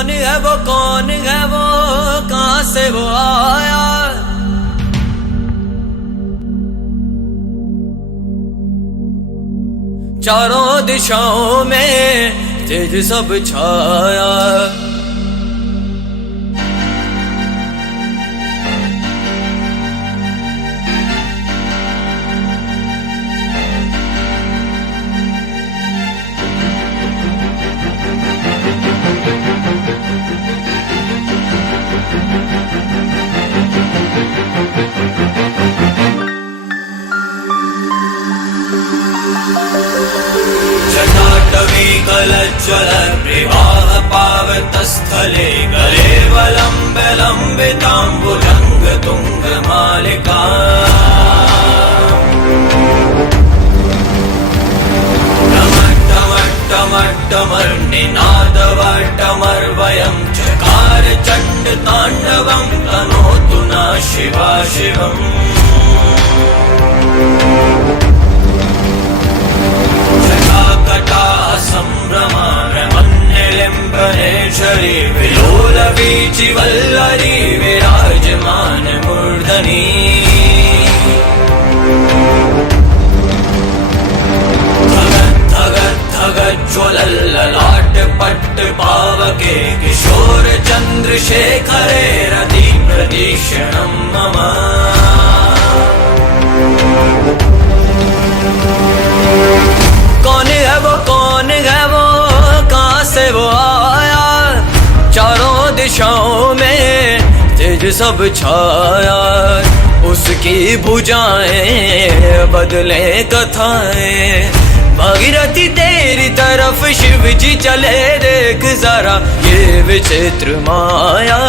कौन है वो, कौन है वो, कहां से वो आया। चारों दिशाओं में तेज सब छाया। जटाटवीकलज्ज्वल प्रवाह पावतस्थले गलेवलम्ब लम्बिताम्बुजङ्ग तुङ्गमालिका। टमट्टमट्टमर्निनादवट्टमर्वयं चकार चण्डताण्डवं तनोतु नः शिवा शिवम्। संभ्रमारमन्यलिम्बनेश्वरी विलोलवीचिवल्लरी विराजमान मूर्धनि। धगज्ज्वलल्ललाटपट्ट पावके किशोर चन्द्रशेखरे रति प्रदीक्षणं मम। कौन है वो, कौन है वो, कहां से वो आया। चारों दिशाओं में तेज सब छाया। उसकी भुजाएं बदले कथाएं। भागीरथी तेरी तरफ शिव जी चले, देख जरा ये विचित्र माया।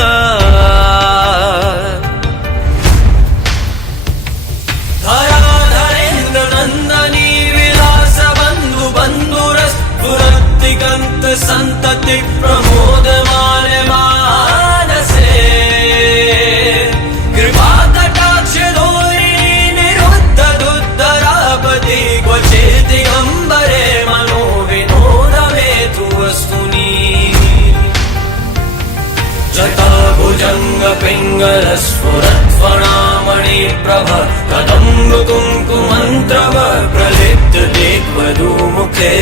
दिगंत संतति प्रमोदमान मानसे। कृपा कटाक्ष धोरिणी निरुद्ध दुद्धरापति क्वचित् दिगंबरे मनो विनोद मेतु वस्तुनि। जटाभुजंग पिंगल स्फुरत्फणामणि प्रभ कदम्ब कुंकुमंत्रव प्रलिप्त दिग्वधू मुखे।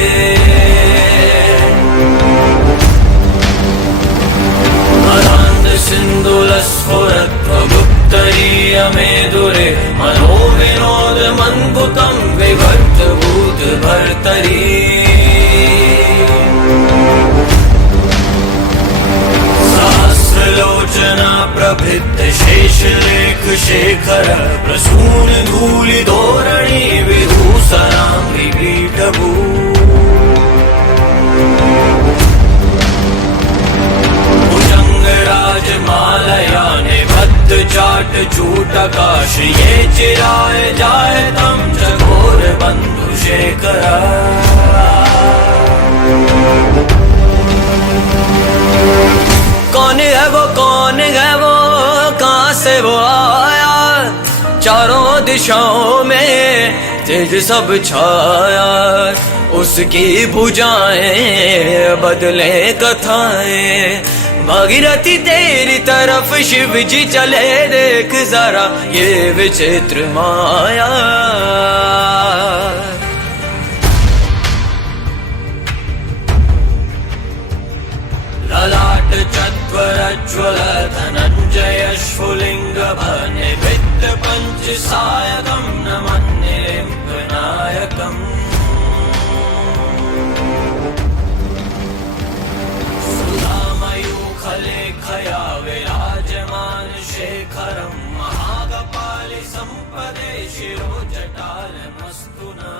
सिंधुलस्फुरत्वगुप्तरीयमेदुरे मनो विनोद मन्भुतं विभक्त भूत भर्तरी। सहस्रलोचना प्रभृत शेषलेख शेखर प्रसून धूलि धोरणी विभूषणांगि पीठभू। मालया निबद्ध चाट चूटकाश ये चिराय जाय तम चकोर बंधु शेखर। कौन है वो, कौन है वो, कहां से वो आया। चारों दिशाओं में तेज सब छाया। उसकी भुजाएं बदले कथाएं। भागीरथी तेरी तरफ शिव जी चले, देख जरा ये विचित्र माया। ललाट चत्वरज्ज्वल धनञ्जय स्फुलिंग निविद्ध पंचसायकं नमन्निलिम्बनायकम्। लेखया विराजमान शेखरं महागपालि संपदे शिरो जटाल मस्तुना।